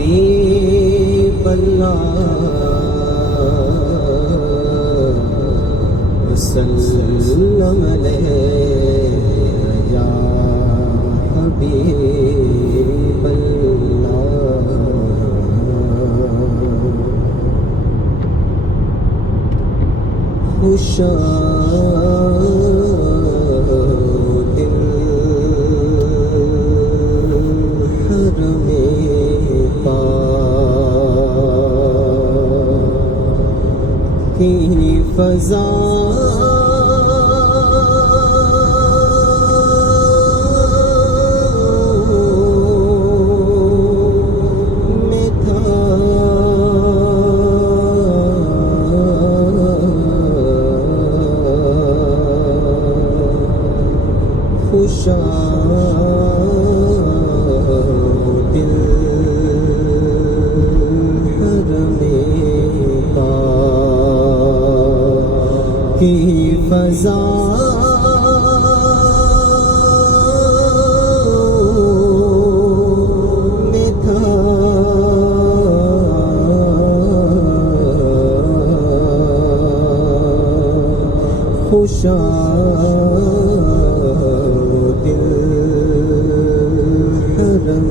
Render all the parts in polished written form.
حبیب اللہ وسلم علیہ یا حبیب اللہ خوشا فضا میں تھا خوشا کی فضا میں تھا خوشا دل حرم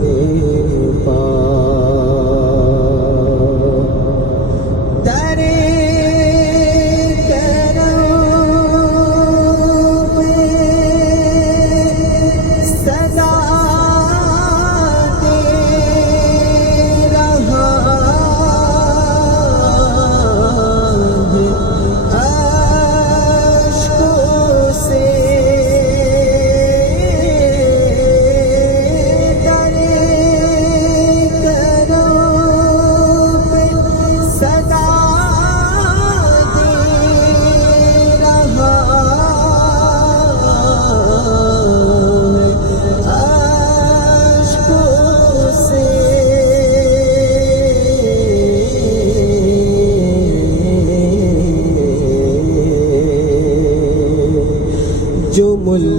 جو ملتزم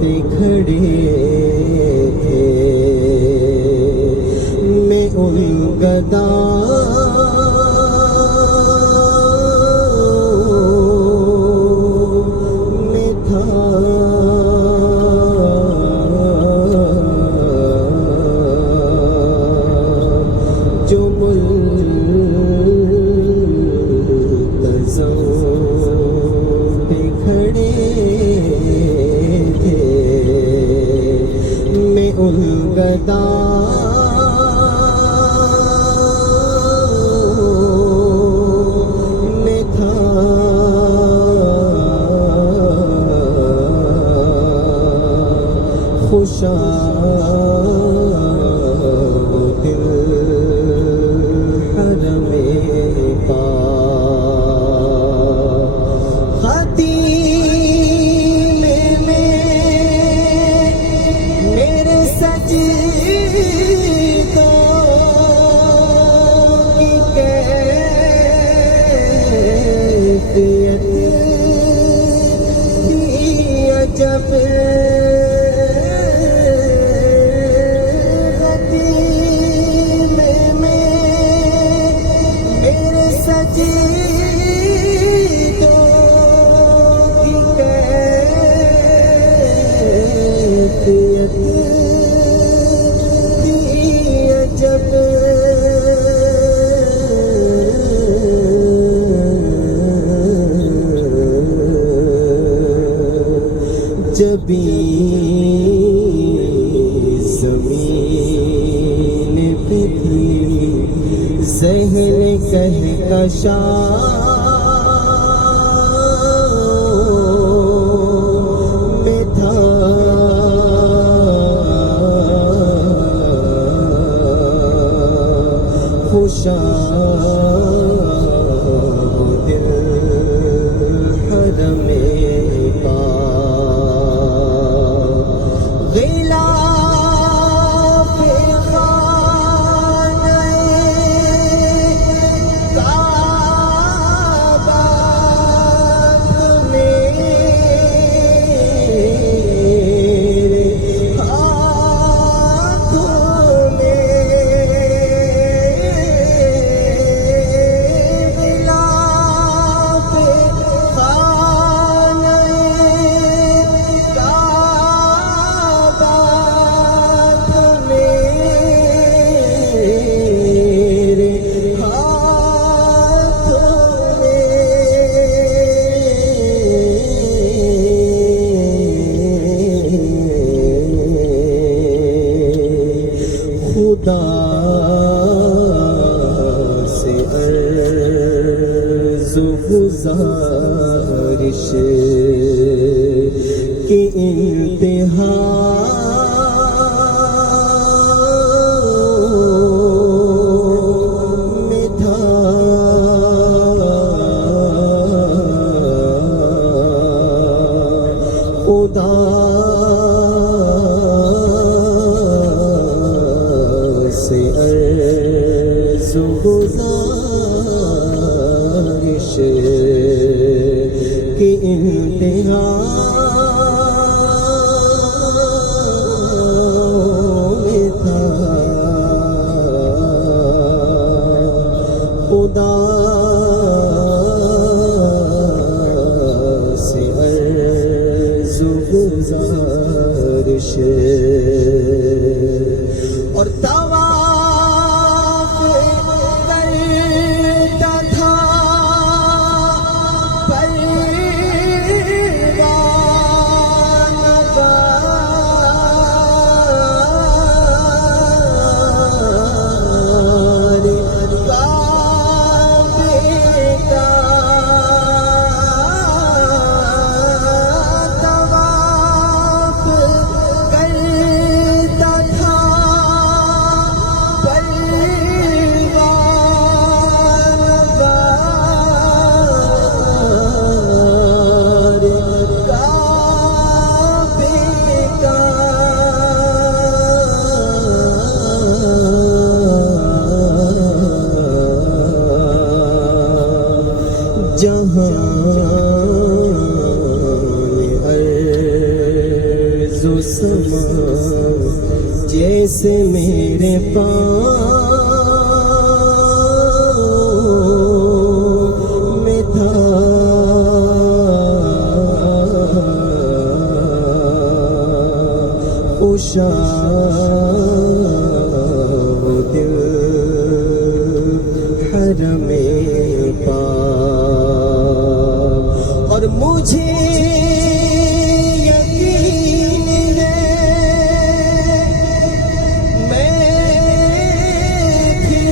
پہ کھڑے تھے میں ان گداؤں میں تھا جو پہ کھڑے تھے میں ان گداؤں میں تھا خوشا دل حرم جب غدیر میں میرے سجدوں کی کیفیت تھی عجب جبھی زمین پہ تھی ذہن کہکشاں میں تھا خوشا دل حرم گزارش کی انتہا میں تھا خدا سے عرض گزارش کی انتہا میں تھا خدا سے عرض گزارش اور طواف کرتا تھا پروان وار کعبے کا طواف کرتا تھا جہاں عرض و سما جیسے میرے پاؤں میں تھا خوشا دل حرم پاک اور مجھے یقین ہے میں پھر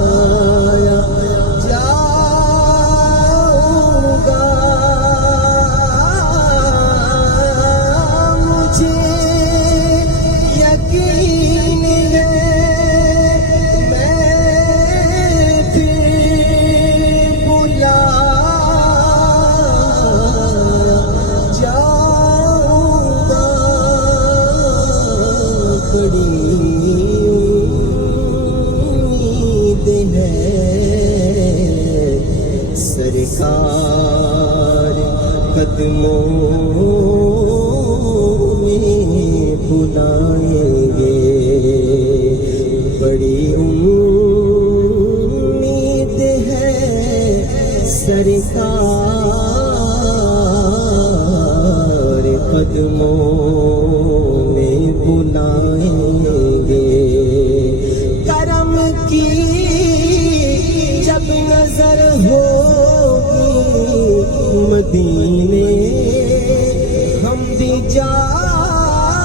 بلایا جاؤں گا مجھے یقین ہے سرکار قدموں میں بلائیں گے بڑی امید ہے سرکار قدموں میں بلائیں گے کرم کی جب نظر ہو مدینے ہم بھی جائیں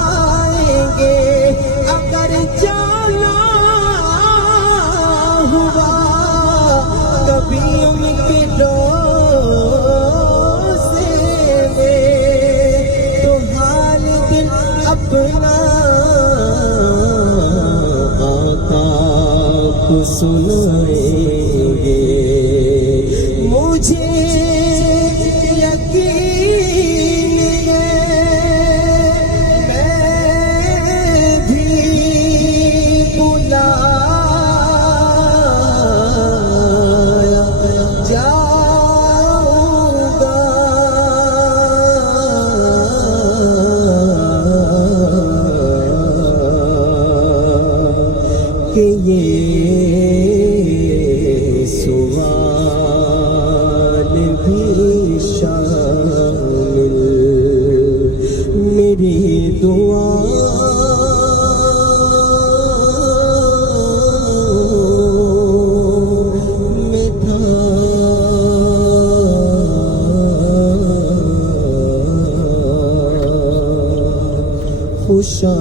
گے اگر جانا ہوا کبھی ان کے روضے میں تو حال دل اپنا آقا کو سنائیں گے مجھے یقین ہے میں بھی بلایا جاؤں گا کہ یہ سوال بھی شامل میری دعا میں تھا خوشا